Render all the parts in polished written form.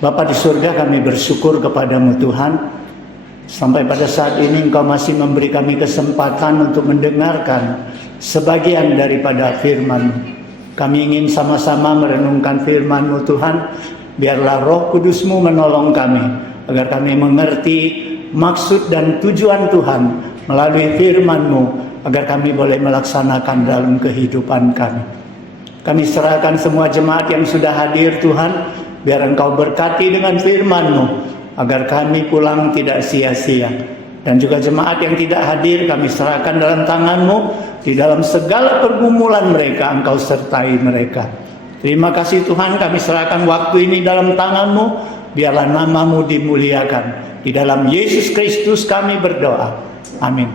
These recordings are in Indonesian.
Bapa di surga, kami bersyukur kepadamu Tuhan. Sampai pada saat ini Engkau masih memberi kami kesempatan untuk mendengarkan sebagian daripada firman-Mu. Kami ingin sama-sama merenungkan firman-Mu Tuhan. Biarlah Roh Kudus-Mu menolong kami, agar kami mengerti maksud dan tujuan Tuhan melalui firman-Mu, agar kami boleh melaksanakan dalam kehidupan kami. Kami serahkan semua jemaat yang sudah hadir Tuhan. Biar Engkau berkati dengan firman-Mu, agar kami pulang tidak sia-sia. Dan juga jemaat yang tidak hadir, kami serahkan dalam tangan-Mu. Di dalam segala pergumulan mereka, Engkau sertai mereka. Terima kasih Tuhan, kami serahkan waktu ini dalam tangan-Mu. Biarlah nama-Mu dimuliakan. Di dalam Yesus Kristus kami berdoa. Amin.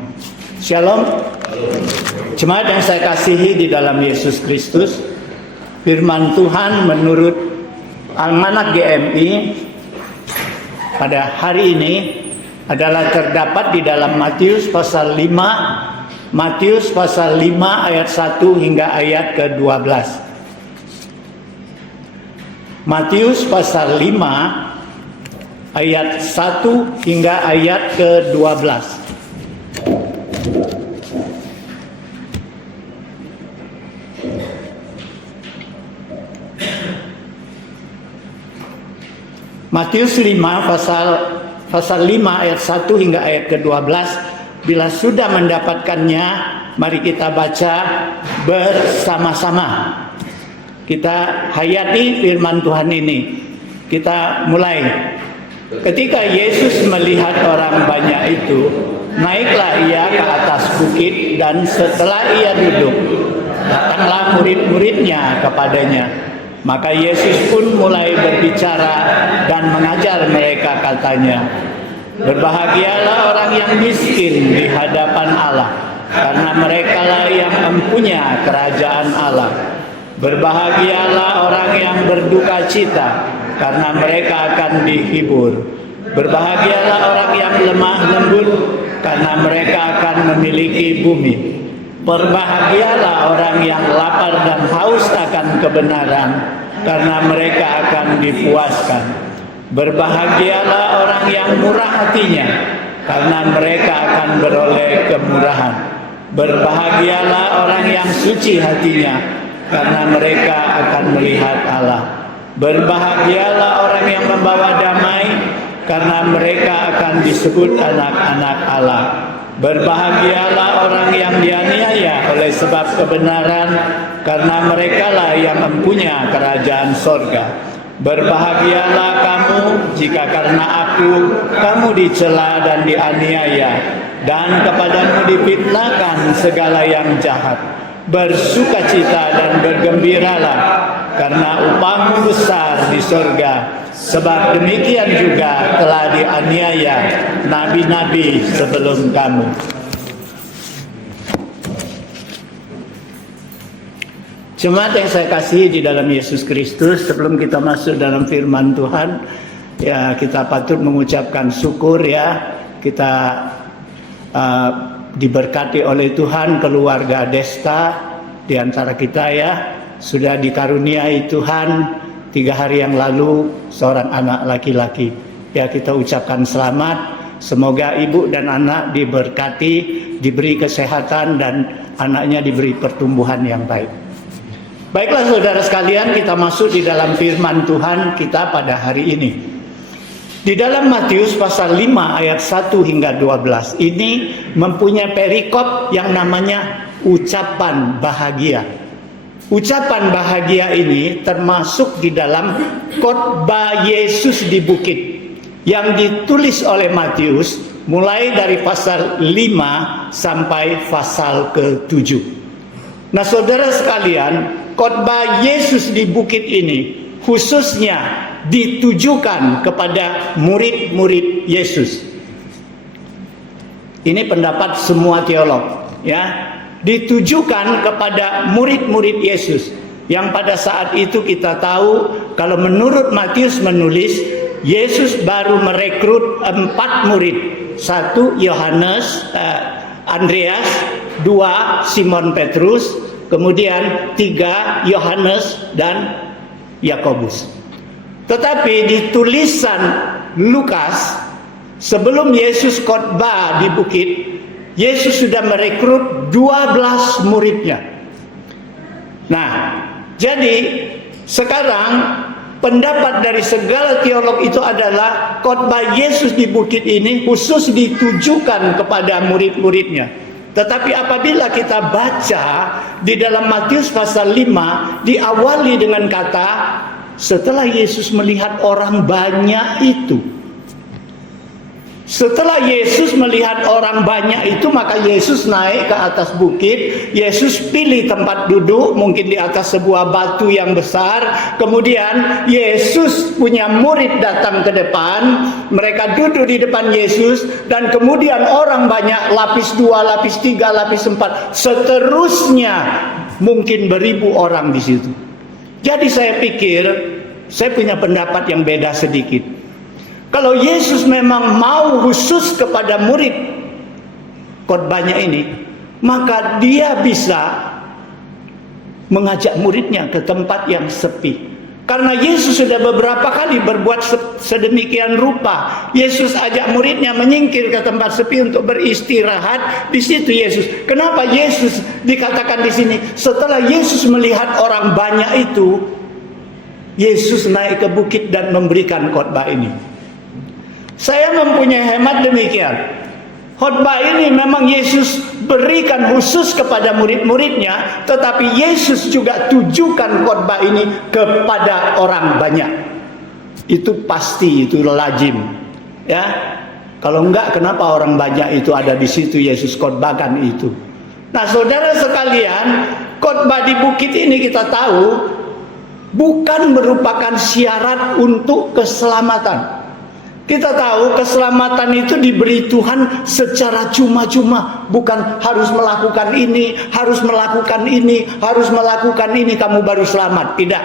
Shalom. Jemaat yang saya kasihi di dalam Yesus Kristus, firman Tuhan menurut Almanak GMI pada hari ini adalah terdapat di dalam Matius pasal 5 ayat 1 hingga ayat ke-12. Matius pasal 5 ayat 1 hingga ayat ke-12. Matius 5 pasal 5 ayat 1 hingga ayat ke-12. Bila sudah mendapatkannya, mari kita baca bersama-sama. Kita hayati firman Tuhan ini. Kita mulai. Ketika Yesus melihat orang banyak itu, naiklah ia ke atas bukit, dan setelah ia duduk, datanglah murid-muridnya kepadanya. Maka Yesus pun mulai berbicara dan mengajar mereka, katanya, berbahagialah orang yang miskin di hadapan Allah, karena merekalah yang mempunyai kerajaan Allah. Berbahagialah orang yang berduka cita, karena mereka akan dihibur. Berbahagialah orang yang lemah lembut, karena mereka akan memiliki bumi. Berbahagialah orang yang lapar dan haus akan kebenaran, karena mereka akan dipuaskan. Berbahagialah orang yang murah hatinya, karena mereka akan beroleh kemurahan. Berbahagialah orang yang suci hatinya, karena mereka akan melihat Allah. Berbahagialah orang yang membawa damai, karena mereka akan disebut anak-anak Allah. Berbahagialah orang yang dianiaya oleh sebab kebenaran, karena merekalah yang mempunyai kerajaan sorga. Berbahagialah kamu jika karena aku kamu dicela dan dianiaya, dan kepadamu difitnahkan segala yang jahat. Bersukacita dan bergembiralah, karena upahmu besar di sorga. Sebab demikian juga telah dianiaya nabi-nabi sebelum kamu. Jemaat yang saya kasihi di dalam Yesus Kristus, sebelum kita masuk dalam firman Tuhan, ya kita patut mengucapkan syukur ya. Kita diberkati oleh Tuhan, keluarga Desta di antara kita ya, sudah dikaruniai Tuhan 3 hari yang lalu seorang anak laki-laki. Ya, kita ucapkan selamat. Semoga ibu dan anak diberkati, diberi kesehatan, dan anaknya diberi pertumbuhan yang baik. Baiklah saudara sekalian, kita masuk di dalam firman Tuhan kita pada hari ini. Di dalam Matius pasal 5 ayat 1 hingga 12 ini mempunyai perikop yang namanya ucapan bahagia. Ucapan bahagia ini termasuk di dalam khotbah Yesus di bukit yang ditulis oleh Matius mulai dari pasal 5 sampai pasal ke-7. Nah saudara sekalian, khotbah Yesus di bukit ini khususnya ditujukan kepada murid-murid Yesus. Ini pendapat semua teolog ya. Ditujukan kepada murid-murid Yesus yang pada saat itu kita tahu kalau menurut Matius menulis Yesus baru merekrut 4 murid. 1 Yohanes, Andreas, 2 Simon Petrus, kemudian 3 Yohanes dan Yakobus. Tetapi di tulisan Lukas, sebelum Yesus khotbah di bukit, Yesus sudah merekrut 12 muridnya. Nah, jadi sekarang pendapat dari segala teolog itu adalah khotbah Yesus di bukit ini khusus ditujukan kepada murid-muridnya. Tetapi apabila kita baca di dalam Matius pasal 5, diawali dengan kata, setelah Yesus melihat orang banyak itu. Setelah Yesus melihat orang banyak itu, maka Yesus naik ke atas bukit. Yesus pilih tempat duduk, mungkin di atas sebuah batu yang besar. Kemudian Yesus punya murid datang ke depan. Mereka duduk di depan Yesus. Dan kemudian orang banyak, lapis 2, lapis 3, lapis 4. Seterusnya mungkin beribu orang di situ. Jadi saya pikir, saya punya pendapat yang beda sedikit. Kalau Yesus memang mau khusus kepada murid khotbahnya ini, maka dia bisa mengajak muridnya ke tempat yang sepi. Karena Yesus sudah beberapa kali berbuat sedemikian rupa. Yesus ajak muridnya menyingkir ke tempat sepi untuk beristirahat. Di situ Yesus. Kenapa Yesus dikatakan di sini? Setelah Yesus melihat orang banyak itu, Yesus naik ke bukit dan memberikan khotbah ini. Saya mempunyai hemat demikian. Khotbah ini memang Yesus berikan khusus kepada murid-muridnya, tetapi Yesus juga tujukan khotbah ini kepada orang banyak. Itu pasti, itu lazim. Ya. Kalau enggak, kenapa orang banyak itu ada di situ Yesus khotbahkan itu? Nah, saudara sekalian, khotbah di bukit ini kita tahu bukan merupakan syarat untuk keselamatan. Kita tahu keselamatan itu diberi Tuhan secara cuma-cuma. Bukan harus melakukan ini, harus melakukan ini, harus melakukan ini kamu baru selamat. Tidak.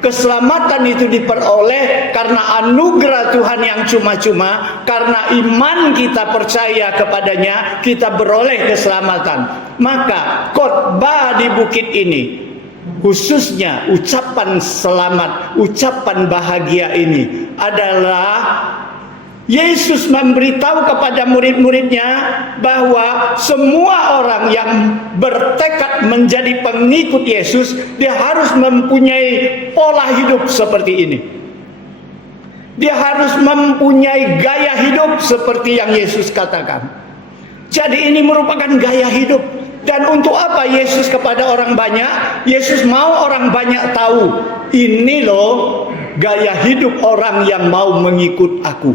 Keselamatan itu diperoleh karena anugerah Tuhan yang cuma-cuma. Karena iman kita percaya kepadanya, kita beroleh keselamatan. Maka khotbah di bukit ini, khususnya ucapan selamat, ucapan bahagia ini adalah Yesus memberitahu kepada murid-muridnya bahwa semua orang yang bertekad menjadi pengikut Yesus, dia harus mempunyai pola hidup seperti ini. Dia harus mempunyai gaya hidup seperti yang Yesus katakan. Jadi ini merupakan gaya hidup. Dan untuk apa Yesus kepada orang banyak? Yesus mau orang banyak tahu, ini loh gaya hidup orang yang mau mengikut aku.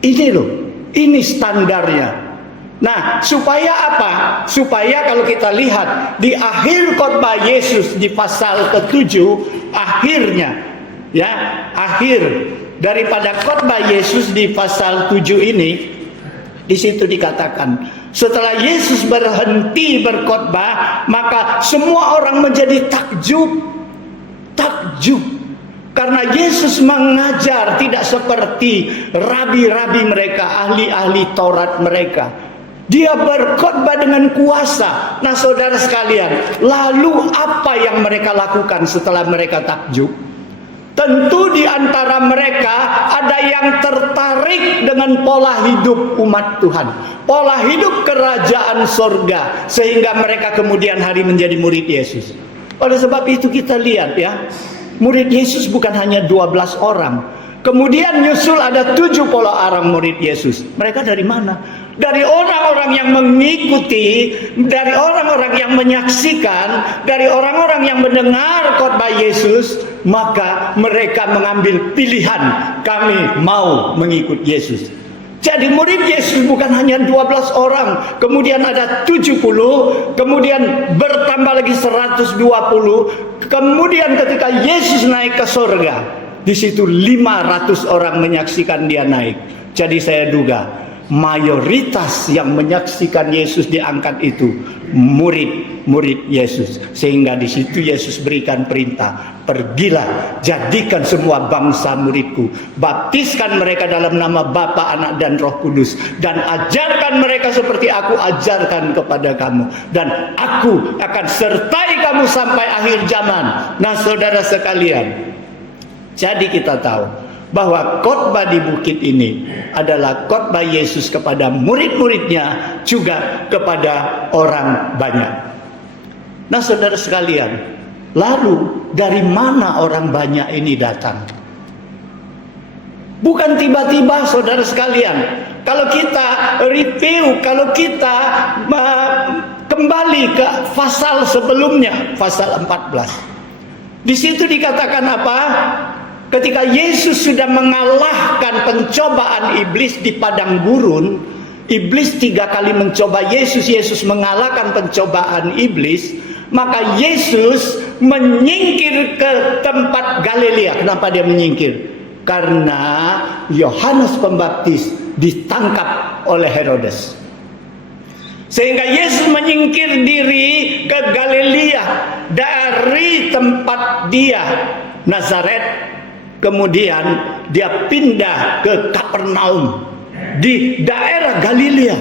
Ini loh, ini standarnya. Nah, supaya apa? Supaya kalau kita lihat di akhir khotbah Yesus di pasal ke-7, akhirnya, ya, akhir daripada khotbah Yesus di pasal 7 ini, di situ dikatakan, setelah Yesus berhenti berkhotbah, maka semua orang menjadi takjub. Karena Yesus mengajar tidak seperti rabi-rabi mereka, ahli-ahli Taurat mereka. Dia berkhotbah dengan kuasa. Nah, saudara sekalian, lalu apa yang mereka lakukan setelah mereka takjub? Tentu di antara mereka ada yang tertarik dengan pola hidup umat Tuhan, pola hidup kerajaan sorga, sehingga mereka kemudian hari menjadi murid Yesus. Oleh sebab itu kita lihat ya, murid Yesus bukan hanya 12 orang. Kemudian nyusul ada 70 orang murid Yesus. Mereka dari mana? Dari orang-orang yang mengikuti, dari orang-orang yang menyaksikan, dari orang-orang yang mendengar khotbah Yesus. Maka mereka mengambil pilihan, kami mau mengikut Yesus. Jadi murid Yesus bukan hanya 12 orang, kemudian ada 70, kemudian bertambah lagi 120. Kemudian ketika Yesus naik ke surga, di situ 500 orang menyaksikan dia naik. Jadi saya duga mayoritas yang menyaksikan Yesus diangkat itu murid-murid Yesus, sehingga di situ Yesus berikan perintah, pergilah, jadikan semua bangsa muridku, baptiskan mereka dalam nama Bapa, Anak dan Roh Kudus, dan ajarkan mereka seperti aku ajarkan kepada kamu, dan aku akan sertai kamu sampai akhir zaman. Nah, saudara sekalian, Jadi kita tahu bahwa khotbah di bukit ini adalah khotbah Yesus kepada murid-muridnya, juga kepada orang banyak. Nah, saudara sekalian, lalu dari mana orang banyak ini datang? Bukan tiba-tiba, saudara sekalian. Kalau kita review, kalau kita kembali ke pasal sebelumnya, pasal 14. Di situ dikatakan apa? Ketika Yesus sudah mengalahkan pencobaan iblis di padang gurun, iblis 3 kali mencoba Yesus, Yesus mengalahkan pencobaan iblis, maka Yesus menyingkir ke tempat Galilea. Kenapa dia menyingkir? Karena Yohanes Pembaptis ditangkap oleh Herodes. Sehingga Yesus menyingkir diri ke Galilea dari tempat dia, Nazaret. Kemudian dia pindah ke Kapernaum di daerah Galilea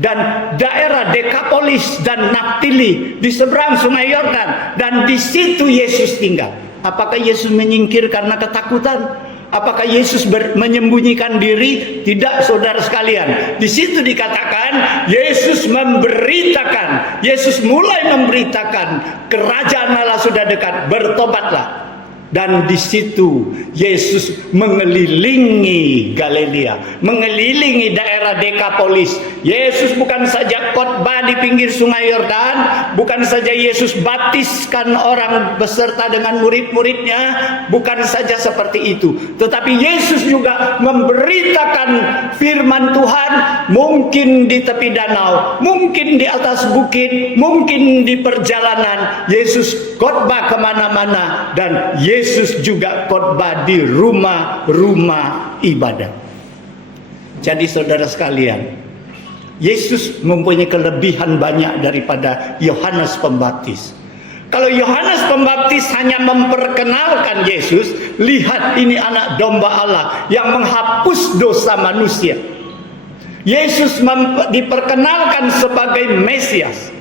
dan daerah Dekapolis dan Naftali di seberang Sungai Yordan, dan di situ Yesus tinggal. Apakah Yesus menyingkir karena ketakutan? Apakah Yesus menyembunyikan diri? Tidak, saudara sekalian. Di situ dikatakan Yesus memberitakan, Yesus mulai memberitakan kerajaan Allah sudah dekat, bertobatlah. Dan di situ Yesus mengelilingi Galilea, mengelilingi daerah Dekapolis. Yesus bukan saja khotbah di pinggir Sungai Yordan, bukan saja Yesus baptiskan orang beserta dengan murid-muridnya, bukan saja seperti itu, tetapi Yesus juga memberitakan firman Tuhan, mungkin di tepi danau, mungkin di atas bukit, mungkin di perjalanan. Yesus khotbah kemana-mana, dan Yesus juga khotbah di rumah-rumah ibadah. Jadi saudara sekalian, Yesus mempunyai kelebihan banyak daripada Yohanes Pembaptis. Kalau Yohanes Pembaptis hanya memperkenalkan Yesus, lihat ini anak domba Allah yang menghapus dosa manusia. Yesus diperkenalkan sebagai Mesias.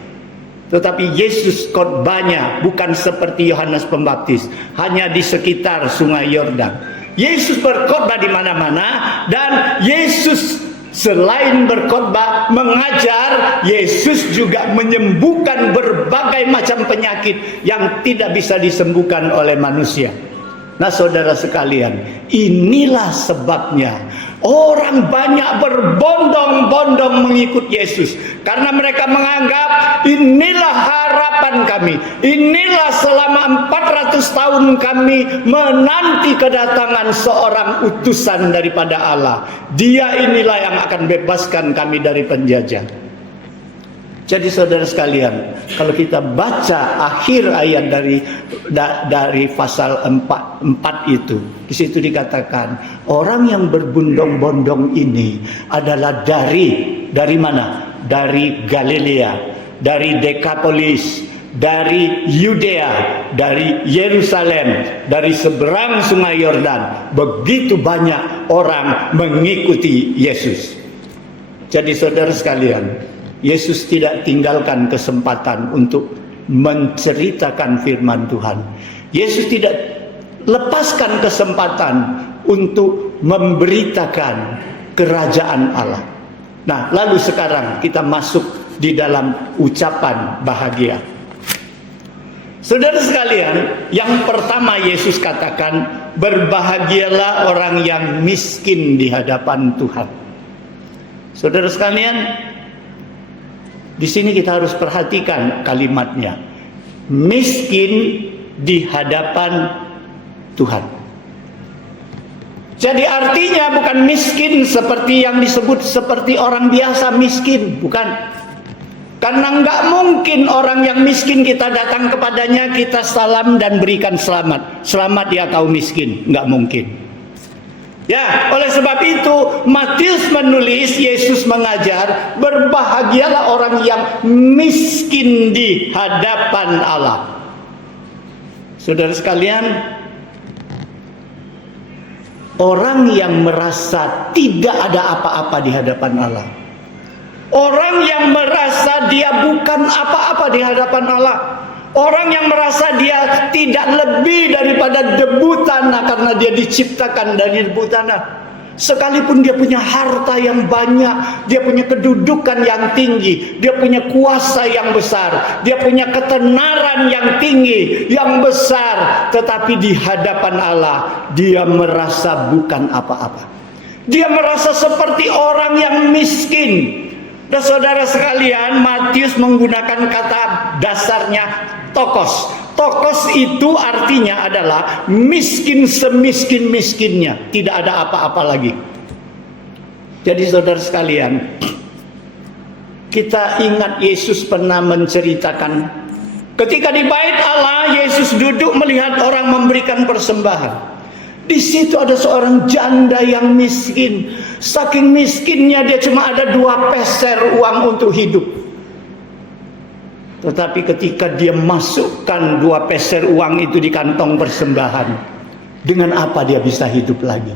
Tetapi Yesus khotbahnya bukan seperti Yohanes Pembaptis, hanya di sekitar Sungai Yordan. Yesus berkhotbah di mana-mana, dan Yesus selain berkhotbah, mengajar, Yesus juga menyembuhkan berbagai macam penyakit yang tidak bisa disembuhkan oleh manusia. Nah, saudara sekalian, inilah sebabnya orang banyak berbondong-bondong mengikut Yesus, karena mereka menganggap inilah harapan kami, inilah selama 400 tahun kami menanti kedatangan seorang utusan daripada Allah. Dia inilah yang akan bebaskan kami dari penjajah. Jadi saudara sekalian, kalau kita baca akhir ayat dari pasal 4 itu, di situ dikatakan orang yang berbondong-bondong ini adalah dari mana? Dari Galilea, dari Dekapolis, dari Yudea, dari Yerusalem, dari seberang Sungai Yordan. Begitu banyak orang mengikuti Yesus. Jadi saudara sekalian, Yesus tidak tinggalkan kesempatan untuk menceritakan firman Tuhan. Yesus tidak lepaskan kesempatan untuk memberitakan kerajaan Allah. Nah, lalu sekarang kita masuk di dalam ucapan bahagia. Saudara sekalian, yang pertama Yesus katakan, berbahagialah orang yang miskin di hadapan Tuhan. Saudara sekalian, di sini kita harus perhatikan kalimatnya. Miskin di hadapan Tuhan. Jadi artinya bukan miskin seperti yang disebut seperti orang biasa miskin, bukan. Karena nggak mungkin orang yang miskin kita datang kepadanya, kita salam dan berikan selamat. Selamat ya kau miskin, nggak mungkin. Ya, oleh sebab itu Matius menulis, Yesus mengajar, berbahagialah orang yang miskin di hadapan Allah. Saudara sekalian, orang yang merasa tidak ada apa-apa di hadapan Allah, orang yang merasa dia bukan apa-apa di hadapan Allah, Orang yang merasa dia tidak lebih daripada debu tanah karena dia diciptakan dari debu tanah. Sekalipun dia punya harta yang banyak, dia punya kedudukan yang tinggi, dia punya kuasa yang besar, dia punya ketenaran yang tinggi, yang besar, tetapi di hadapan Allah dia merasa bukan apa-apa. Dia merasa seperti orang yang miskin. Dan saudara sekalian, Matius menggunakan kata dasarnya tokos. Tokos itu artinya adalah miskin semiskin-miskinnya, tidak ada apa-apa lagi. Jadi saudara sekalian, kita ingat Yesus pernah menceritakan ketika di bait Allah, Yesus duduk melihat orang memberikan persembahan. Di situ ada seorang janda yang miskin. Saking miskinnya dia cuma ada 2 peser uang untuk hidup. Tetapi ketika dia masukkan 2 peser uang itu di kantong persembahan, dengan apa dia bisa hidup lagi?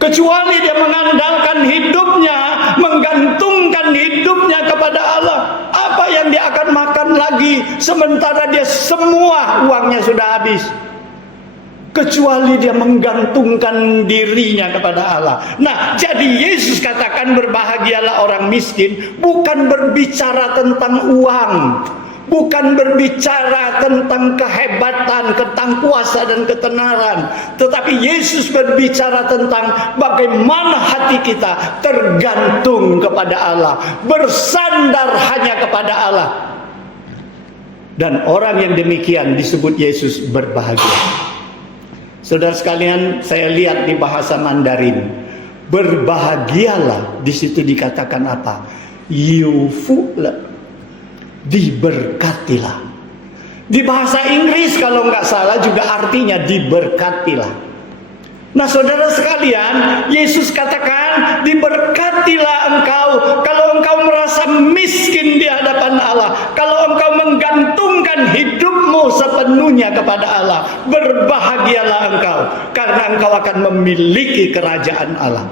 Kecuali dia mengandalkan hidupnya, menggantungkan hidupnya kepada Allah. Apa yang dia akan makan lagi sementara dia semua uangnya sudah habis? Kecuali dia menggantungkan dirinya kepada Allah. Nah, jadi Yesus katakan berbahagialah orang miskin, bukan berbicara tentang uang, bukan berbicara tentang kehebatan, tentang kuasa dan ketenaran, tetapi Yesus berbicara tentang bagaimana hati kita tergantung kepada Allah, bersandar hanya kepada Allah. Dan orang yang demikian disebut Yesus berbahagia. Saudara sekalian, saya lihat di bahasa Mandarin, berbahagialah, di situ dikatakan apa? Yufu'la, diberkatilah. Di bahasa Inggris kalau nggak salah juga artinya diberkatilah. Nah saudara sekalian, Yesus katakan diberkatilah engkau kalau engkau merasa miskin di hadapan Allah, kalau engkau menggantungkan hidupmu sepenuhnya kepada Allah. Berbahagialah engkau karena engkau akan memiliki kerajaan Allah.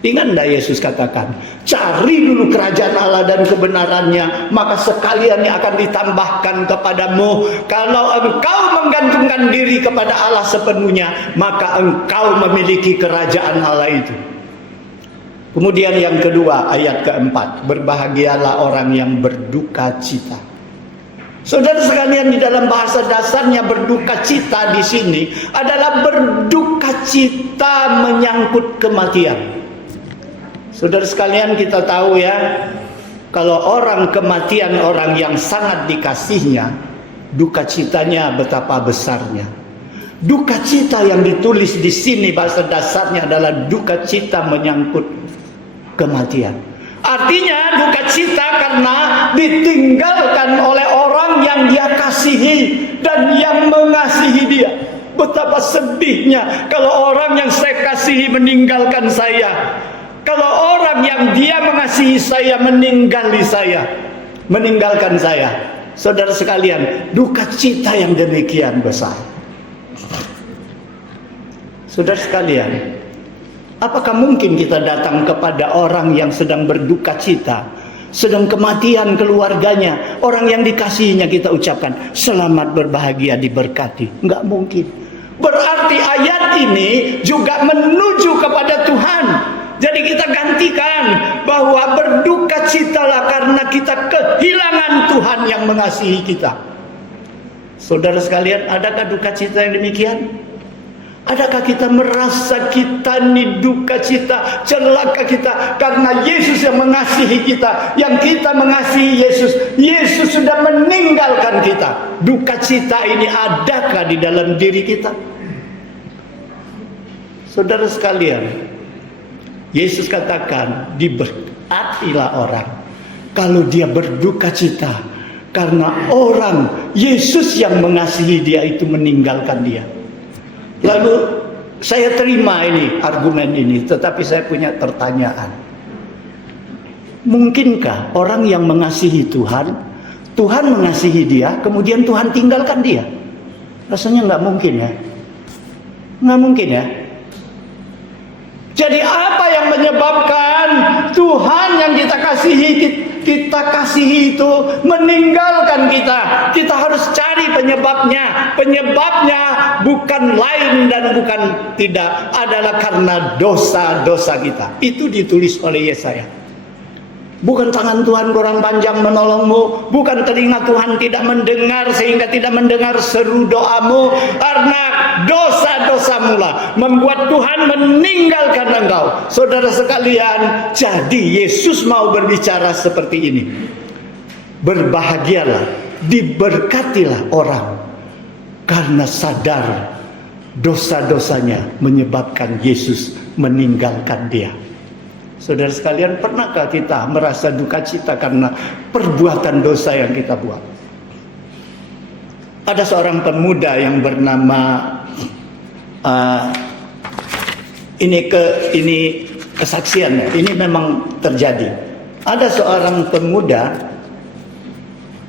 Ingat enggak Yesus katakan, cari dulu kerajaan Allah dan kebenarannya, maka sekalian yang akan ditambahkan kepadamu. Kalau engkau menggantungkan diri kepada Allah sepenuhnya, maka engkau memiliki kerajaan Allah itu. Kemudian yang kedua, ayat keempat, berbahagialah orang yang berduka cita. Saudara sekalian, di dalam bahasa dasarnya berduka cita di sini adalah berduka cita menyangkut kematian. Saudara sekalian, kita tahu ya, kalau orang kematian orang yang sangat dikasihnya, duka citanya betapa besarnya. Duka cita yang ditulis di sini bahasa dasarnya adalah duka cita menyangkut kematian. Artinya duka cita karena ditinggalkan oleh orang yang dia kasihi dan yang mengasihi dia. Betapa sedihnya kalau orang yang saya kasihi meninggalkan saya. Kalau orang yang dia mengasihi saya meninggalkan saya. Saudara sekalian, duka cita yang demikian besar. Saudara sekalian, apakah mungkin kita datang kepada orang yang sedang berduka cita, sedang kematian keluarganya, orang yang dikasihinya kita ucapkan selamat berbahagia diberkati? Enggak mungkin. Berarti ayat ini juga menuju kepada Tuhan. Jadi kita gantikan bahwa berduka citalah karena kita kehilangan Tuhan yang mengasihi kita. Saudara sekalian, adakah duka cita yang demikian? Adakah kita merasa kita ini duka cita, celaka kita karena Yesus yang mengasihi kita, yang kita mengasihi Yesus, Yesus sudah meninggalkan kita. Duka cita ini adakah di dalam diri kita? Saudara sekalian, Yesus katakan diberkatilah orang kalau dia berduka cita karena orang Yesus yang mengasihi dia itu meninggalkan dia. Lalu saya terima ini argumen ini, tetapi saya punya pertanyaan. Mungkinkah orang yang mengasihi Tuhan, Tuhan mengasihi dia, kemudian Tuhan tinggalkan dia? Rasanya nggak mungkin ya. Nggak mungkin ya. Jadi apa yang menyebabkan Tuhan yang kita kasihi itu meninggalkan kita. Kita harus cari penyebabnya. Penyebabnya bukan lain dan bukan tidak, adalah karena dosa-dosa kita. Itu ditulis oleh Yesaya. Bukan tangan Tuhan kurang panjang menolongmu, bukan telinga Tuhan tidak mendengar sehingga tidak mendengar seru doamu, karena dosa-dosamu lah membuat Tuhan meninggalkan engkau. Saudara sekalian, jadi Yesus mau berbicara seperti ini. Berbahagialah, diberkatilah orang karena sadar dosa-dosanya menyebabkan Yesus meninggalkan dia. Saudara sekalian, pernahkah kita merasa duka cita karena perbuatan dosa yang kita buat? Ada seorang pemuda yang bernama ini kesaksiannya, ini memang terjadi. Ada seorang pemuda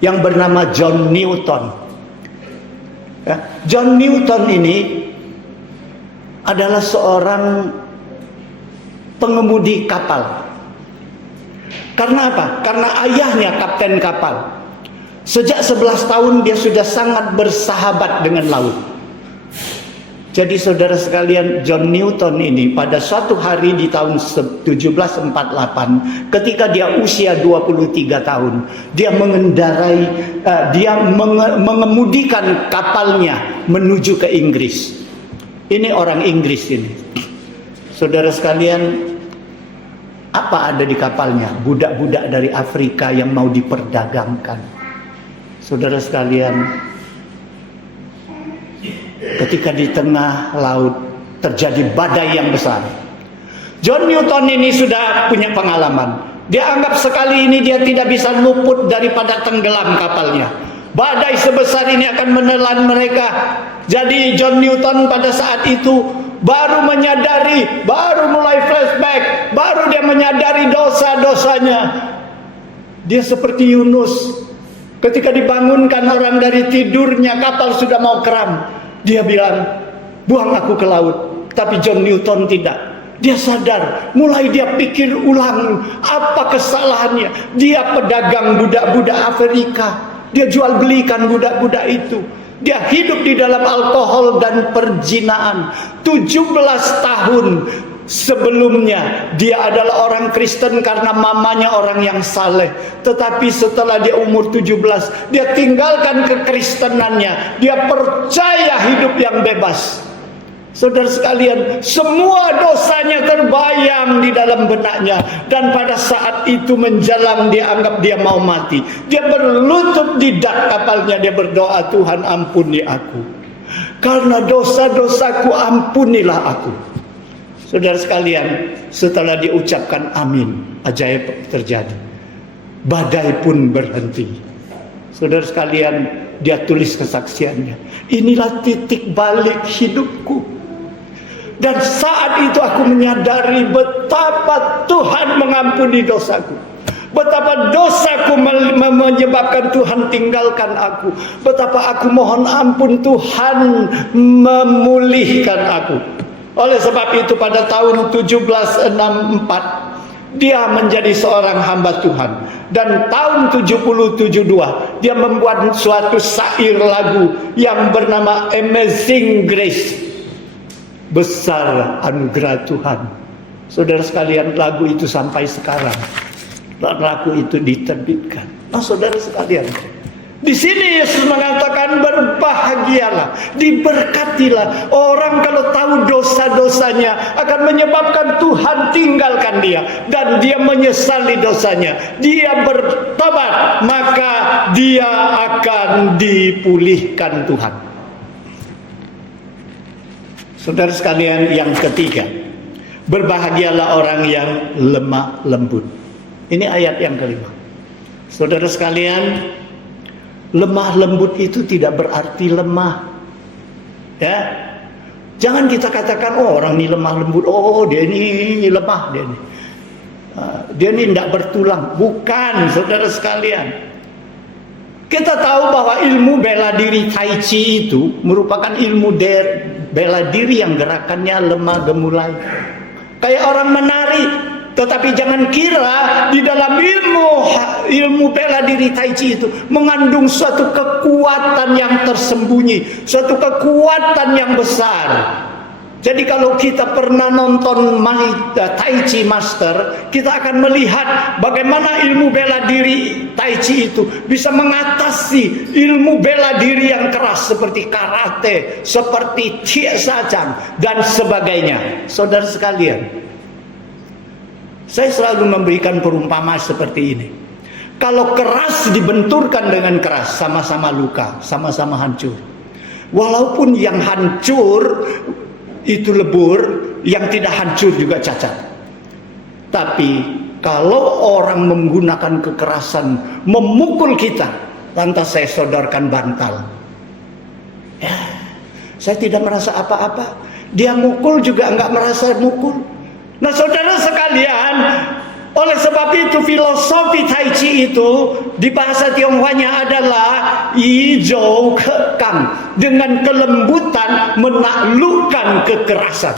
yang bernama John Newton. Ya, John Newton ini adalah seorang pengemudi kapal. Karena apa? Karena ayahnya kapten kapal. Sejak 11 tahun dia sudah sangat bersahabat dengan laut. Jadi saudara sekalian, John Newton ini pada suatu hari di tahun 1748, ketika dia usia 23 tahun, dia mengemudikan kapalnya menuju ke Inggris. Ini orang Inggris ini. Saudara sekalian, apa ada di kapalnya? Budak-budak dari Afrika yang mau diperdagangkan. Saudara sekalian, ketika di tengah laut terjadi badai yang besar. John Newton ini sudah punya pengalaman. Dia anggap sekali ini dia tidak bisa luput daripada tenggelam kapalnya. Badai sebesar ini akan menelan mereka. Jadi John Newton pada saat itu baru menyadari, baru mulai flashback, baru dia menyadari dosa-dosanya. Dia seperti Yunus, ketika dibangunkan orang dari tidurnya, kapal sudah mau keram. Dia bilang, buang aku ke laut. Tapi John Newton tidak. Dia sadar, mulai dia pikir ulang apa kesalahannya. Dia pedagang budak-budak Afrika. Dia jual belikan budak-budak itu. Dia hidup di dalam alkohol dan perzinaan. 17 tahun sebelumnya dia adalah orang Kristen karena mamanya orang yang saleh. Tetapi setelah dia umur 17, dia tinggalkan kekristenannya. Dia percaya hidup yang bebas. Saudara sekalian, semua dosanya terbayang di dalam benaknya. Dan pada saat itu menjelang dia anggap dia mau mati, dia berlutut di dak kapalnya. Dia berdoa, Tuhan ampuni aku, karena dosa-dosaku ampunilah aku. Saudara sekalian, setelah diucapkan amin, ajaib terjadi. Badai pun berhenti. Saudara sekalian, dia tulis kesaksiannya. Inilah titik balik hidupku. Dan saat itu aku menyadari betapa Tuhan mengampuni dosaku. Betapa dosaku menyebabkan Tuhan tinggalkan aku. Betapa aku mohon ampun Tuhan memulihkan aku. Oleh sebab itu pada tahun 1764 dia menjadi seorang hamba Tuhan. Dan tahun 7072 dia membuat suatu syair lagu yang bernama Amazing Grace. Besar anugerah Tuhan. Saudara sekalian, lagu itu sampai sekarang. Lagu itu diterbitkan. Saudara sekalian, di sini Yesus mengatakan berbahagialah, diberkatilah orang kalau tahu dosa-dosanya akan menyebabkan Tuhan tinggalkan dia dan dia menyesali dosanya. Dia bertobat, maka dia akan dipulihkan Tuhan. Saudara sekalian, yang ketiga, berbahagialah orang yang lemah lembut. Ini ayat yang kelima. Saudara sekalian, lemah lembut itu tidak berarti lemah. Ya, jangan kita katakan, oh orang ini lemah lembut, oh dia ini lemah, dia ini tidak bertulang. Bukan, saudara sekalian. Kita tahu bahwa ilmu bela diri Tai Chi itu merupakan ilmu bela diri yang gerakannya lemah gemulai. Kayak orang menari, Tetapi jangan kira di dalam ilmu bela diri Tai Chi itu mengandung suatu kekuatan yang tersembunyi, suatu kekuatan yang besar. Jadi kalau kita pernah nonton Tai Chi Master, kita akan melihat bagaimana ilmu bela diri Tai Chi itu bisa mengatasi ilmu bela diri yang keras seperti karate, seperti Tie Sajang dan sebagainya. Saudara sekalian, saya selalu memberikan perumpamaan seperti ini. Kalau keras dibenturkan dengan keras, sama-sama luka, sama-sama hancur. Walaupun yang hancur itu lebur, yang tidak hancur juga cacat. Tapi kalau orang menggunakan kekerasan memukul kita, lantas saya sodorkan bantal, ya, saya tidak merasa apa-apa. Dia mukul juga enggak merasa mukul. Nah, saudara sekalian, oleh sebab itu filosofi Tai Chi itu di bahasa Tionghoanya adalah Yizhou Kekang, dengan kelembutan menaklukkan kekerasan.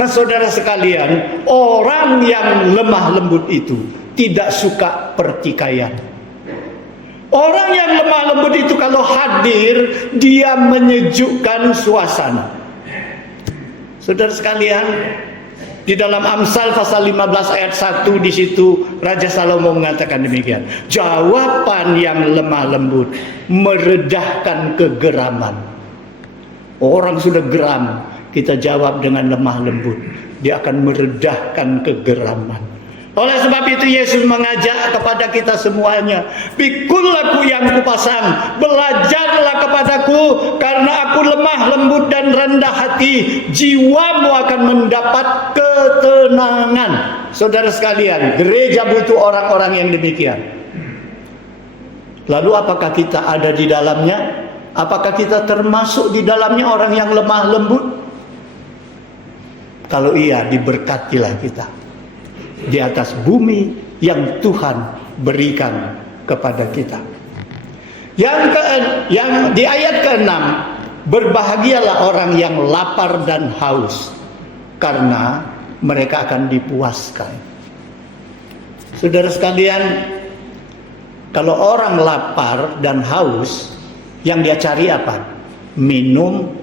Nah, saudara sekalian, orang yang lemah lembut itu tidak suka pertikaian. Orang yang lemah lembut itu kalau hadir, dia menyejukkan suasana. Saudara sekalian, di dalam Amsal pasal 15 ayat 1 di situ Raja Salomo mengatakan demikian. Jawaban yang lemah lembut meredahkan kegeraman. Orang sudah geram, kita jawab dengan lemah lembut, dia akan meredahkan kegeraman. Oleh sebab itu Yesus mengajak kepada kita semuanya, pikul aku yang kupasang, belajarlah kepadaku, karena aku lemah lembut dan rendah hati, jiwamu akan mendapat ketenangan. Saudara sekalian, gereja butuh orang-orang yang demikian. Lalu apakah kita ada di dalamnya? Apakah kita termasuk di dalamnya orang yang lemah lembut? Kalau iya, diberkatilah kita di atas bumi yang Tuhan berikan kepada kita. Yang di ayat ke-6, berbahagialah orang yang lapar dan haus, karena mereka akan dipuaskan. Saudara sekalian, kalau orang lapar dan haus, yang dia cari apa? Minum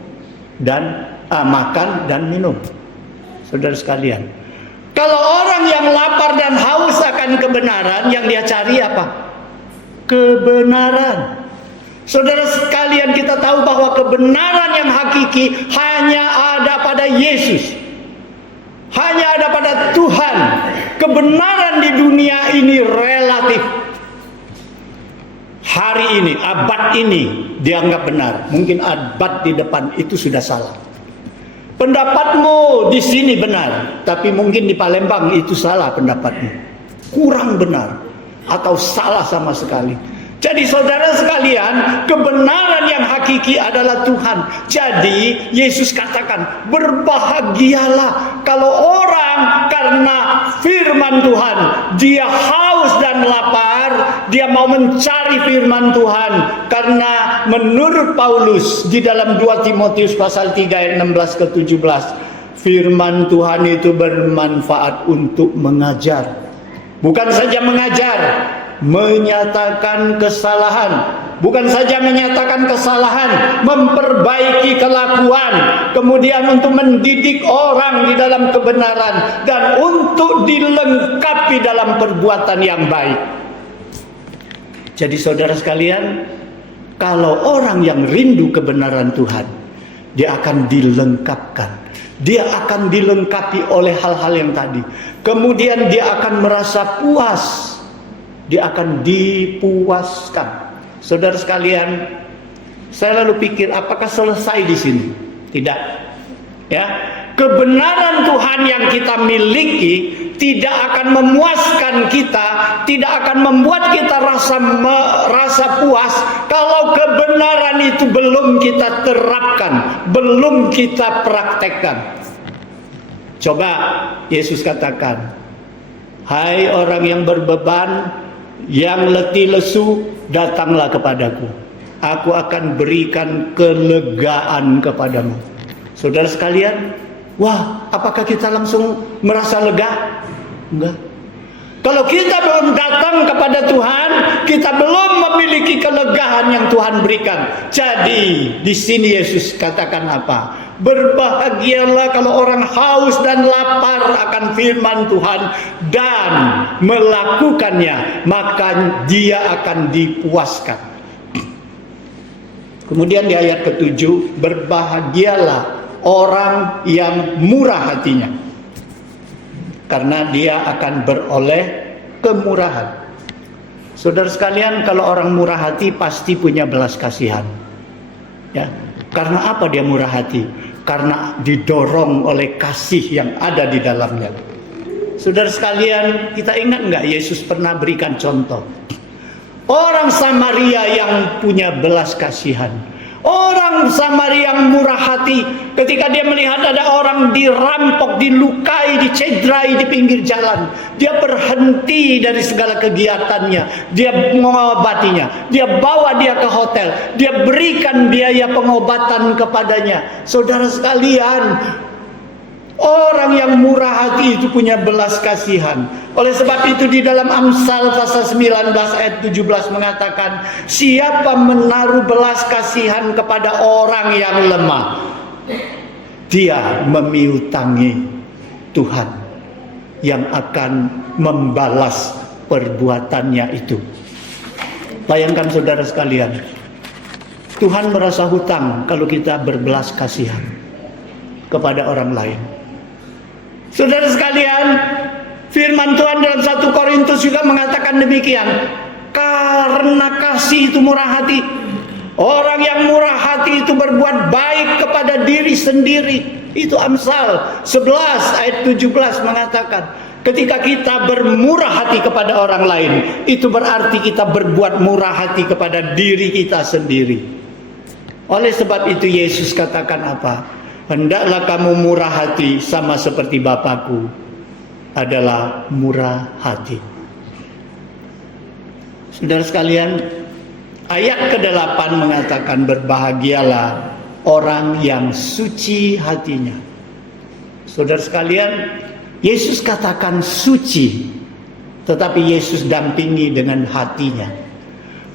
dan makan dan minum. Saudara sekalian, kalau orang yang lapar dan haus akan kebenaran, yang dia cari apa? Kebenaran. Saudara sekalian, kita tahu bahwa kebenaran yang hakiki hanya ada pada Yesus. Hanya ada pada Tuhan. Kebenaran di dunia ini relatif. Hari ini, abad ini dianggap benar. Mungkin abad di depan itu sudah salah. Pendapatmu di sini benar, tapi mungkin di Palembang itu salah pendapatmu. Kurang benar atau salah sama sekali. Jadi saudara sekalian, kebenaran yang hakiki adalah Tuhan. Jadi Yesus katakan, berbahagialah kalau orang karena firman Tuhan, dia haus dan lapar, dia mau mencari firman Tuhan. Karena menurut Paulus di dalam 2 Timotius pasal 3 ayat 16 ke 17, firman Tuhan itu bermanfaat untuk mengajar. Bukan saja mengajar, menyatakan kesalahan. Bukan saja menyatakan kesalahan, memperbaiki kelakuan, kemudian untuk mendidik orang di dalam kebenaran, dan untuk dilengkapi dalam perbuatan yang baik. Jadi saudara sekalian, kalau orang yang rindu kebenaran Tuhan, dia akan dilengkapkan. Dia akan dilengkapi oleh hal-hal yang tadi. Kemudian dia akan merasa puas. Dia akan dipuaskan. Saudara sekalian, saya lalu pikir, apakah selesai di sini? Tidak. Ya, kebenaran Tuhan yang kita miliki tidak akan memuaskan kita, tidak akan membuat kita rasa puas kalau kebenaran itu belum kita terapkan, belum kita praktekkan. Coba Yesus katakan, hai orang yang berbeban, yang letih lesu, datanglah kepadaku, aku akan berikan kelegaan kepadamu. Saudara sekalian, wah, apakah kita langsung merasa lega? Enggak. Kalau kita belum datang kepada Tuhan, kita belum memiliki kelegaan yang Tuhan berikan. Jadi di sini Yesus katakan apa? Berbahagialah kalau orang haus dan lapar akan firman Tuhan dan melakukannya, maka dia akan dipuaskan. Kemudian di ayat ke-7, berbahagialah orang yang murah hatinya, karena dia akan beroleh kemurahan. Saudara sekalian, kalau orang murah hati pasti punya belas kasihan. Ya, karena apa dia murah hati? Karena didorong oleh kasih yang ada di dalamnya. Saudara sekalian, kita ingat nggak Yesus pernah berikan contoh? Orang Samaria yang punya belas kasihan. Orang Samaria yang murah hati, ketika dia melihat ada orang dirampok, dilukai, dicederai di pinggir jalan, dia berhenti dari segala kegiatannya, dia mengobatinya, dia bawa dia ke hotel, dia berikan biaya pengobatan kepadanya. Saudara sekalian, orang yang murah hati itu punya belas kasihan. Oleh sebab itu di dalam Amsal pasal 19 ayat 17 mengatakan, siapa menaruh belas kasihan kepada orang yang lemah, dia memiutangi Tuhan yang akan membalas perbuatannya itu. Bayangkan saudara sekalian, Tuhan merasa hutang kalau kita berbelas kasihan kepada orang lain. Saudara sekalian, firman Tuhan dalam 1 Korintus juga mengatakan demikian. Karena kasih itu murah hati. Orang yang murah hati itu berbuat baik kepada diri sendiri. Itu Amsal 11 ayat 17 mengatakan, ketika kita bermurah hati kepada orang lain, itu berarti kita berbuat murah hati kepada diri kita sendiri. Oleh sebab itu Yesus katakan apa? Hendaklah kamu murah hati sama seperti Bapakku adalah murah hati. Saudara sekalian, ayat ke-8 mengatakan berbahagialah orang yang suci hatinya. Saudara sekalian, Yesus katakan suci, tetapi Yesus dampingi dengan hatinya.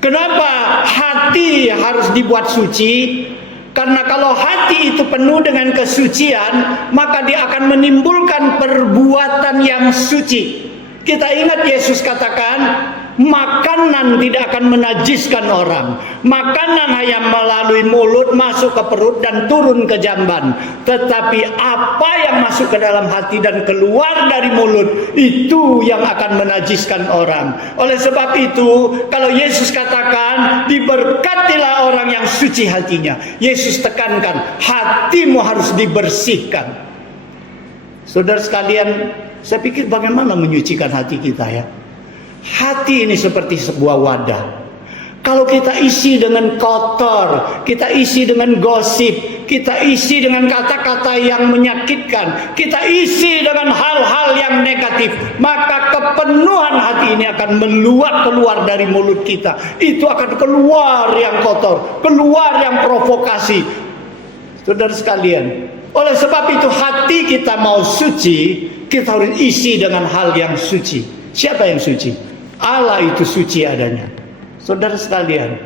Kenapa hati harus dibuat suci? Karena kalau hati itu penuh dengan kesucian, maka dia akan menimbulkan perbuatan yang suci. Kita ingat Yesus katakan, makanan tidak akan menajiskan orang. Makanan hanya melalui mulut masuk ke perut dan turun ke jamban. Tetapi apa yang masuk ke dalam hati dan keluar dari mulut, itu yang akan menajiskan orang. Oleh sebab itu, kalau Yesus katakan, diberkatilah orang yang suci hatinya, Yesus tekankan, hatimu harus dibersihkan. Saudara sekalian, saya pikir bagaimana menyucikan hati kita ya? Hati ini seperti sebuah wadah. Kalau kita isi dengan kotor, kita isi dengan gosip, kita isi dengan kata-kata yang menyakitkan, kita isi dengan hal-hal yang negatif, maka kepenuhan hati ini akan meluap keluar dari mulut kita. Itu akan keluar yang kotor, keluar yang provokasi. Saudara sekalian, oleh sebab itu hati kita mau suci, kita harus isi dengan hal yang suci. Siapa yang suci? Allah itu suci adanya. Saudara sekalian,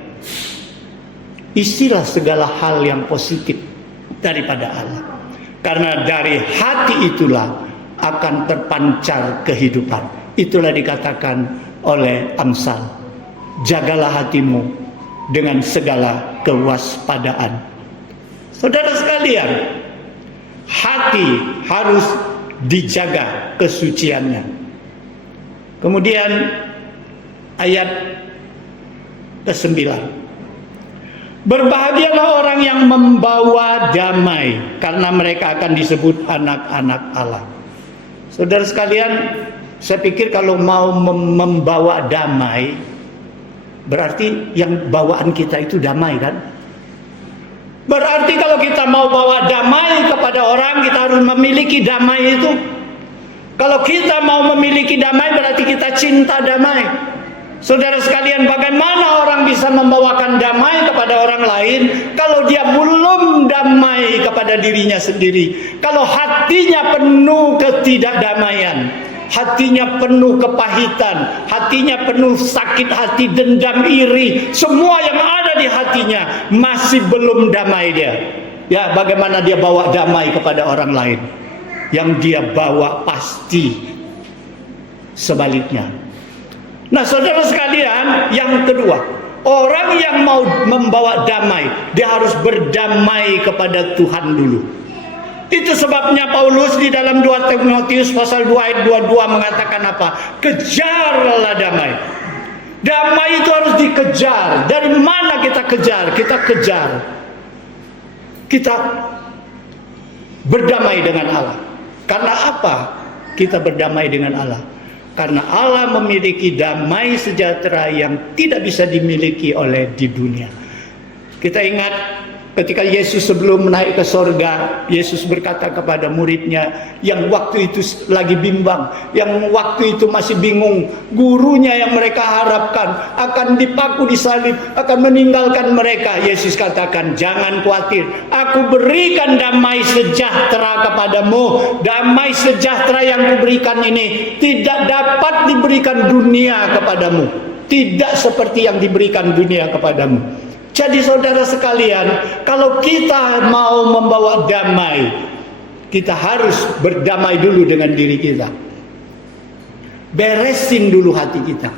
isilah segala hal yang positif daripada Allah. Karena dari hati itulah akan terpancar kehidupan. Itulah dikatakan oleh Amsal, jagalah hatimu dengan segala kewaspadaan. Saudara sekalian, hati harus dijaga kesuciannya. Kemudian ayat ke-9, berbahagialah orang yang membawa damai, karena mereka akan disebut anak-anak Allah. Saudara sekalian, saya pikir kalau mau membawa damai, berarti yang bawaan kita itu damai kan? Berarti kalau kita mau bawa damai kepada orang, kita harus memiliki damai itu. Kalau kita mau memiliki damai, berarti kita cinta damai. Saudara sekalian, bagaimana orang bisa membawakan damai kepada orang lain kalau dia belum damai kepada dirinya sendiri? Kalau hatinya penuh ketidakdamaian. hatinya penuh kepahitan, hatinya penuh sakit hati, dendam, iri, semua yang ada di hatinya, masih belum damai dia. Ya, bagaimana dia bawa damai kepada orang lain? Yang dia bawa pasti sebaliknya. Nah, saudara sekalian, yang kedua, orang yang mau membawa damai, dia harus berdamai kepada Tuhan dulu. Itu sebabnya Paulus di dalam 2 Timotius pasal 2 ayat 22 mengatakan apa? Kejarlah damai. Damai itu harus dikejar. Dari mana kita kejar? Kita kejar. Kita berdamai dengan Allah. Karena apa kita berdamai dengan Allah? Karena Allah memiliki damai sejahtera yang tidak bisa dimiliki oleh di dunia. Kita ingat ketika Yesus sebelum naik ke sorga, Yesus berkata kepada muridnya yang waktu itu lagi bimbang, yang waktu itu masih bingung, gurunya yang mereka harapkan akan dipaku disalib, akan meninggalkan mereka. Yesus katakan, jangan khawatir, aku berikan damai sejahtera kepadamu. Damai sejahtera yang kuberikan ini tidak dapat diberikan dunia kepadamu, tidak seperti yang diberikan dunia kepadamu. Jadi saudara sekalian, kalau kita mau membawa damai, kita harus berdamai dulu dengan diri kita. Beresin dulu hati kita.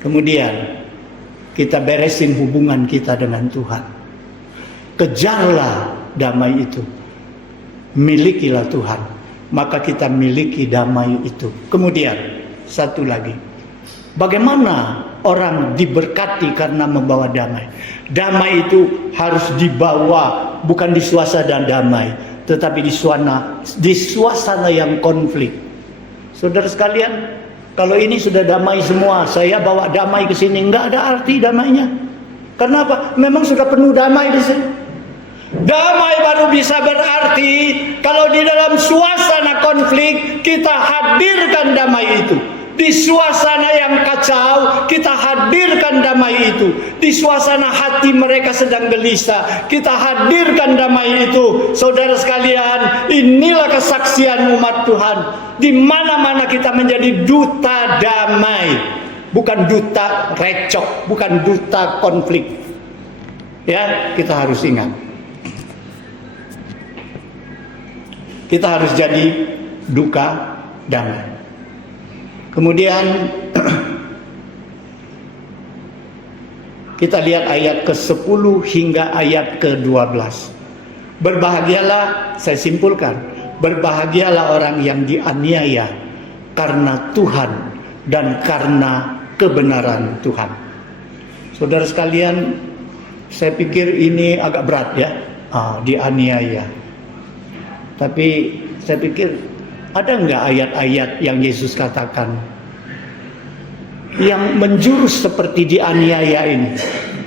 Kemudian kita beresin hubungan kita dengan Tuhan. Kejarlah damai itu. Milikilah Tuhan. Maka kita miliki damai itu. Kemudian satu lagi. Bagaimana orang diberkati karena membawa damai? Damai itu harus dibawa bukan di suasana damai, tetapi di suasana yang konflik. Saudara sekalian, kalau ini sudah damai semua, saya bawa damai ke sini, enggak ada arti damainya. Karena apa? Memang sudah penuh damai di sini. Damai baru bisa berarti kalau di dalam suasana konflik kita hadirkan damai itu. Di suasana yang kacau, kita hadirkan damai itu. Di suasana hati mereka sedang gelisah, kita hadirkan damai itu. Saudara sekalian, inilah kesaksian umat Tuhan. Di mana-mana kita menjadi duta damai, bukan duta recok, bukan duta konflik. Ya, kita harus ingat. Kita harus jadi duka damai. Kemudian kita lihat ayat ke-10 hingga ayat ke-12. Berbahagialah, saya simpulkan, berbahagialah orang yang dianiaya karena Tuhan dan karena kebenaran Tuhan. Saudara sekalian, saya pikir ini agak berat ya, dianiaya. Tapi saya pikir ada enggak ayat-ayat yang Yesus katakan yang menjurus seperti dianiaya ini?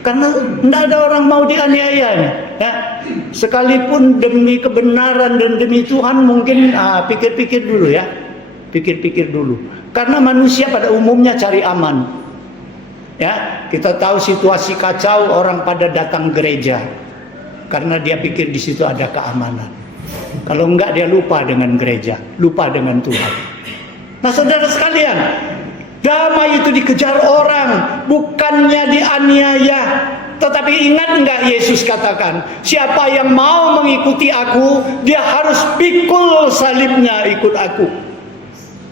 Karena tidak ada orang mau dianiaya ya. Sekalipun demi kebenaran dan demi Tuhan mungkin pikir-pikir dulu ya. Pikir-pikir dulu. Karena manusia pada umumnya cari aman. Ya, kita tahu situasi kacau, orang pada datang gereja karena dia pikir di situ ada keamanan. Kalau enggak dia lupa dengan gereja, lupa dengan Tuhan. Nah saudara sekalian, damai itu dikejar orang, bukannya dianiaya. Tetapi ingat enggak Yesus katakan, siapa yang mau mengikuti aku, dia harus pikul salibnya ikut aku.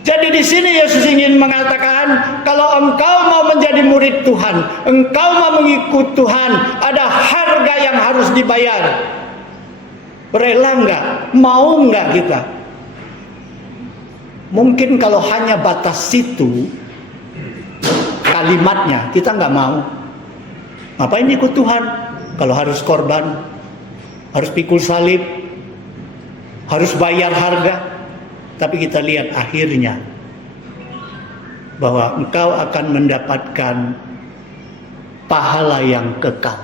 Jadi di sini Yesus ingin mengatakan, kalau engkau mau menjadi murid Tuhan, engkau mau mengikut Tuhan, ada harga yang harus dibayar. Rela enggak? Mau enggak kita? Mungkin kalau hanya batas situ kalimatnya, kita enggak mau. Ngapain ikut Tuhan? Kalau harus korban, harus pikul salib, harus bayar harga. Tapi kita lihat akhirnya bahwa engkau akan mendapatkan pahala yang kekal.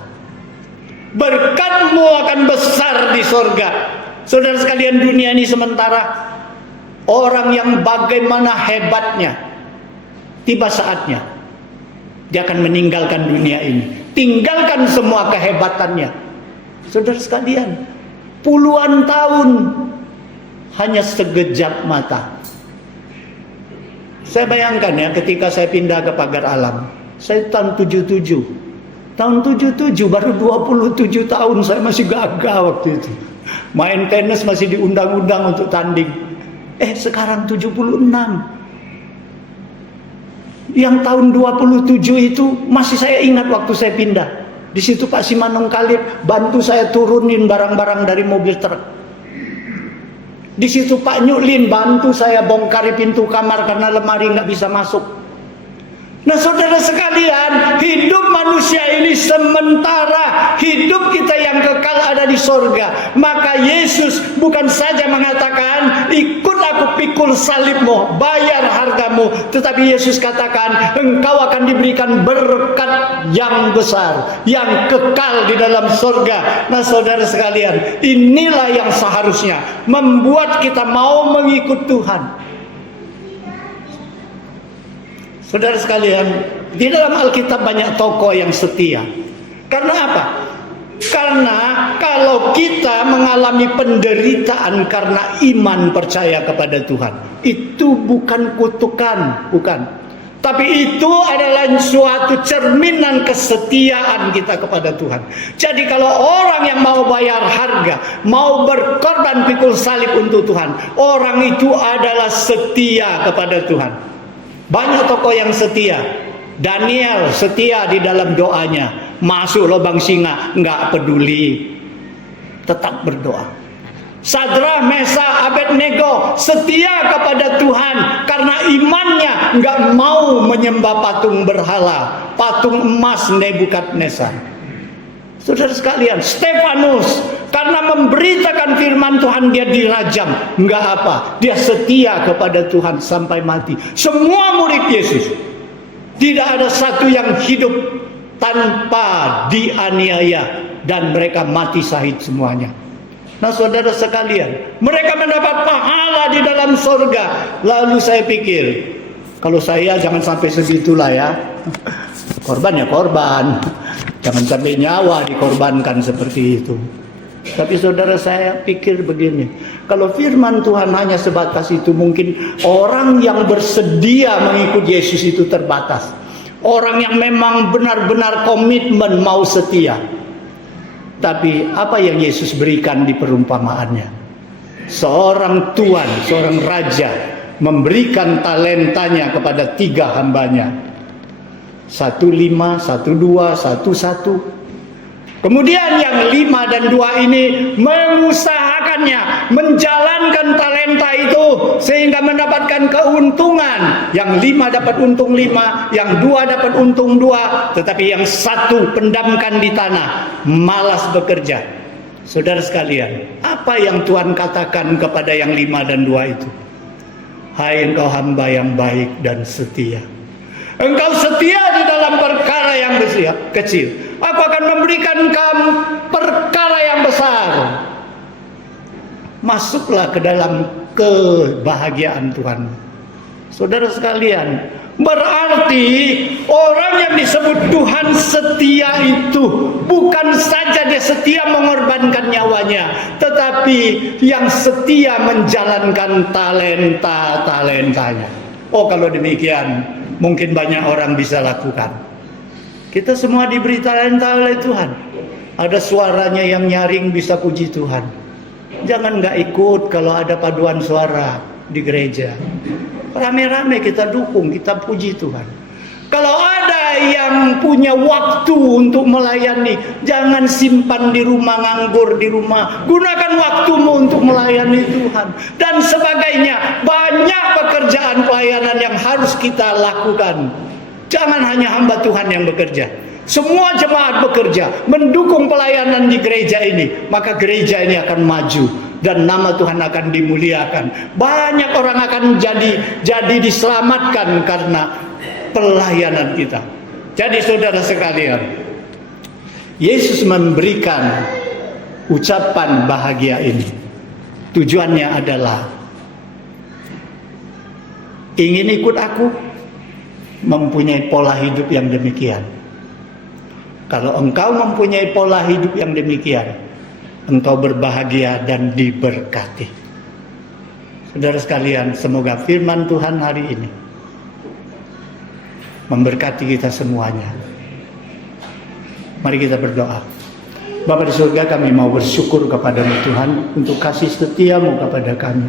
Berkatmu akan besar di sorga. Saudara sekalian, dunia ini sementara. Orang yang bagaimana hebatnya, tiba saatnya dia akan meninggalkan dunia ini, tinggalkan semua kehebatannya. Saudara sekalian, puluhan tahun hanya sekejap mata. Saya bayangkan ya, ketika saya pindah ke Pagar Alam, saya tahun 77. Tahun 77 baru 27 tahun, saya masih gagah waktu itu. Main tenis masih diundang-undang untuk tanding. Sekarang 76. Yang tahun 27 itu masih saya ingat waktu saya pindah. Di situ Pak Simanong Khalid bantu saya turunin barang-barang dari mobil truk. Di situ Pak Nyuklin bantu saya bongkari pintu kamar karena lemari nggak bisa masuk. Nah saudara sekalian, hidup manusia ini sementara, hidup kita yang kekal ada di sorga. Maka Yesus bukan saja mengatakan, ikut aku pikul salibmu, bayar hargamu. Tetapi Yesus katakan, engkau akan diberikan berkat yang besar, yang kekal di dalam sorga. Nah saudara sekalian, inilah yang seharusnya membuat kita mau mengikut Tuhan. Saudara sekalian, di dalam Alkitab banyak tokoh yang setia. Karena apa? Karena kalau kita mengalami penderitaan karena iman percaya kepada Tuhan, itu bukan kutukan, bukan. Tapi itu adalah suatu cerminan kesetiaan kita kepada Tuhan. Jadi kalau orang yang mau bayar harga, mau berkorban pikul salib untuk Tuhan, orang itu adalah setia kepada Tuhan. Banyak tokoh yang setia. Daniel setia di dalam doanya. Masuk lubang singa, nggak peduli, tetap berdoa. Sadrah, Mesa, Abednego setia kepada Tuhan karena imannya nggak mau menyembah patung berhala, patung emas Nebukadnezar. Saudara sekalian, Stefanus karena memberitakan firman Tuhan dia dirajam, nggak apa, dia setia kepada Tuhan sampai mati. Semua murid Yesus tidak ada satu yang hidup tanpa dianiaya dan mereka mati syahid semuanya. Nah saudara sekalian, mereka mendapat pahala di dalam surga. Lalu saya pikir, kalau saya jangan sampai segitulah ya. Korban ya korban, jangan sampai nyawa dikorbankan seperti itu. Tapi saudara, saya pikir begini, kalau firman Tuhan hanya sebatas itu, mungkin orang yang bersedia mengikut Yesus itu terbatas. Orang yang memang benar-benar komitmen mau setia. Tapi apa yang Yesus berikan di perumpamaannya? Seorang tuan, seorang raja memberikan talentanya kepada 3 hambanya. 1, 5, 1, 2, 1, 1. Kemudian yang 5 dan 2 ini mengusahakannya, menjalankan talenta itu sehingga mendapatkan keuntungan. Yang 5 dapat untung 5, yang 2 dapat untung 2, tetapi yang 1 pendamkan di tanah, malas bekerja. Saudara sekalian, apa yang Tuhan katakan kepada yang 5 dan 2 itu? Hai engkau hamba yang baik dan setia. Engkau setia di dalam perkara yang kecil, aku akan memberikan kamu perkara yang besar. Masuklah ke dalam kebahagiaan Tuhan. Saudara sekalian, berarti orang yang disebut Tuhan setia itu bukan saja dia setia mengorbankan nyawanya, tetapi yang setia menjalankan talentanya. Oh, kalau demikian mungkin banyak orang bisa lakukan. Kita semua diberi talenta oleh Tuhan. Ada suaranya yang nyaring bisa puji Tuhan. Jangan nggak ikut kalau ada paduan suara di gereja. Rame-rame kita dukung, kita puji Tuhan. Kalau ada yang punya waktu untuk melayani, jangan simpan di rumah, nganggur di rumah. Gunakan waktumu untuk melayani Tuhan dan sebagainya. Banyak pekerjaan pelayanan yang harus kita lakukan. Jangan hanya hamba Tuhan yang bekerja. Semua jemaat bekerja mendukung pelayanan di gereja ini, maka gereja ini akan maju dan nama Tuhan akan dimuliakan. Banyak orang akan jadi diselamatkan karena pelayanan kita. Jadi saudara sekalian, Yesus memberikan ucapan bahagia ini. Tujuannya adalah ingin ikut aku, mempunyai pola hidup yang demikian. Kalau engkau mempunyai pola hidup yang demikian, engkau berbahagia dan diberkati. Saudara sekalian, semoga firman Tuhan hari ini memberkati kita semuanya. Mari kita berdoa. Bapa di surga, kami mau bersyukur kepada-Mu Tuhan untuk kasih setia-Mu kepada kami.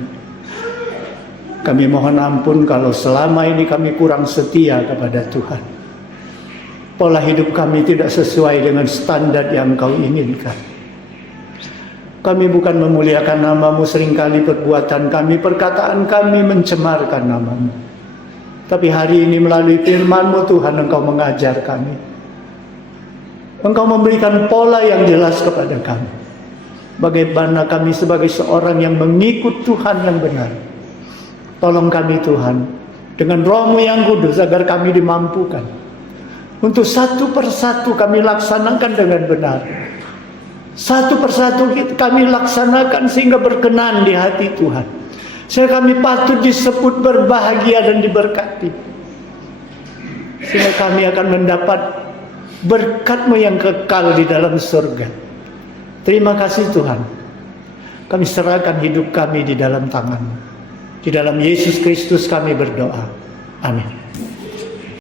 Kami mohon ampun kalau selama ini kami kurang setia kepada Tuhan. Pola hidup kami tidak sesuai dengan standar yang Kau inginkan. Kami bukan memuliakan nama-Mu, seringkali perbuatan kami, perkataan kami mencemarkan nama-Mu. Tapi hari ini melalui firman-Mu Tuhan, Engkau mengajar kami. Engkau memberikan pola yang jelas kepada kami. Bagaimana kami sebagai seorang yang mengikut Tuhan yang benar. Tolong kami Tuhan, dengan Roh-Mu yang kudus agar kami dimampukan. Untuk satu persatu kami laksanakan dengan benar. Satu persatu kami laksanakan sehingga berkenan di hati Tuhan. Sehingga kami patut disebut berbahagia dan diberkati. Sehingga kami akan mendapat berkat-Mu yang kekal di dalam surga. Terima kasih Tuhan. Kami serahkan hidup kami di dalam tangan-Mu. Di dalam Yesus Kristus kami berdoa. Amin.